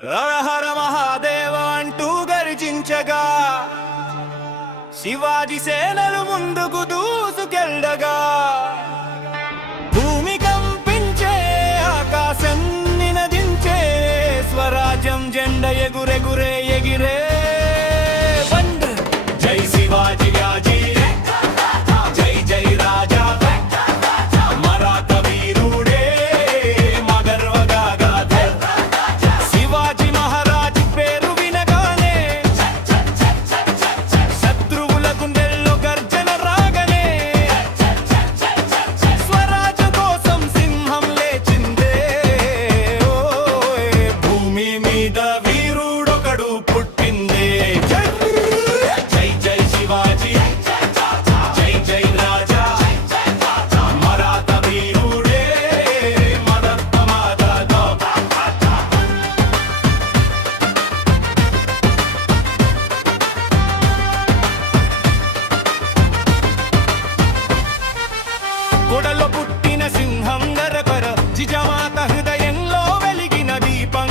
హర మహాదేవ అంటూ గర్జించగా శివాజీ సేనలు ముందుకు దూసుకెళ్ళగా భూమి కంపించే ఆకాశం నినదించే స్వరాజ్యం జెండ ఎగురెగురే ఎగిరే బండ్ జై శివాజీ గాజీ జై జై రాజా మరాఠా వీరుడే మగర్వగా గాథర్ శివాజీ మహారాజ్ పేరు వినగానే శత్రువుల గుండెల్లో గర్జన రాగనే స్వరాజ్య కోసం సింహం లేచిందే భూమి మీద వీరుడొకడు పుట్టిందే జై జై శివాజీ జై జై రాజా మరాఠా వీరుడే మదత్తమాదా కొడలో పుట్టిన సింహం నరకర జిజమాత హృదయంలో వెలిగిన దీపం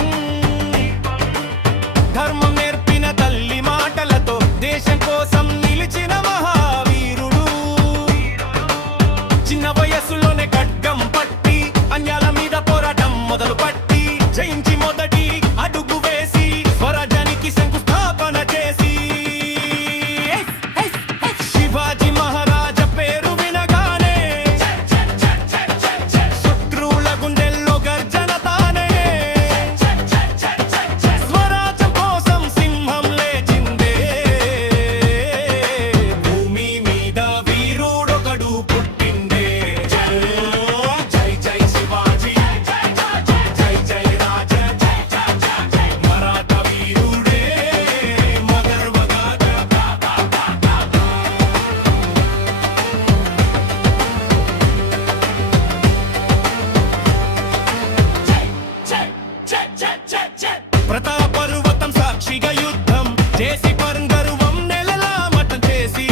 ధర్మం నేర్పిన తల్లి మాటలతో దేశం కోసం నిలిచిన మహావీరుడు చిన్న వయస్సులోనే ఖడ్గం పట్టి అన్యాల మీద పోరాటం మొదలు పట్టి జయించి మొదటి అడుగు వేసి స్వరాజ్యానికి శంకుస్థాపన చేసి శివాజీ మహారాజ పేరు వినగానే శత్రువుల గుండెల్లో గర్జన తానే స్వరాజ్యం కోసం సింహం లేచిందే భూమి మీద వీరుడొకడు పుట్టిందే జై జై శివాజీ జై జై రాజా మరాఠా వీరుడే మగర్వగా ప్రతాప పర్వతం సాక్షిగా యుద్ధం చేసి పరంగరువం నెలలా మతం చేసి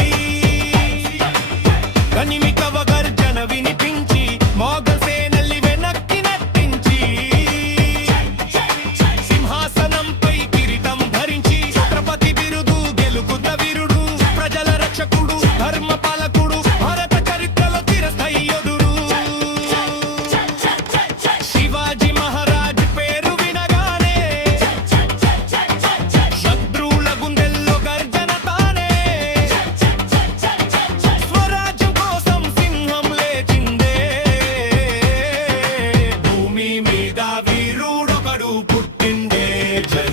కనిమికవ గర్జన వినిపించి మోగల్ సేనల్ని వెనక్కి నట్టించి సింహాసనంపై కిరీటం ధరించి ఛత్రపతి బిరుదు గెలుకున్న వీరుడు ప్రజల రక్షకుడు ధర్మ పాలకుడు భారత చరిత్రలో చిరస్థాయి యోధుడు శివాజీ మహారాజ్ పేరు వినగానే శత్రువుల గుండెల్లో గర్జన తానే స్వరాజ్యం కోసం సింహం లేచిందే భూమి మీద వీరుడొకడు పుట్టిందే జై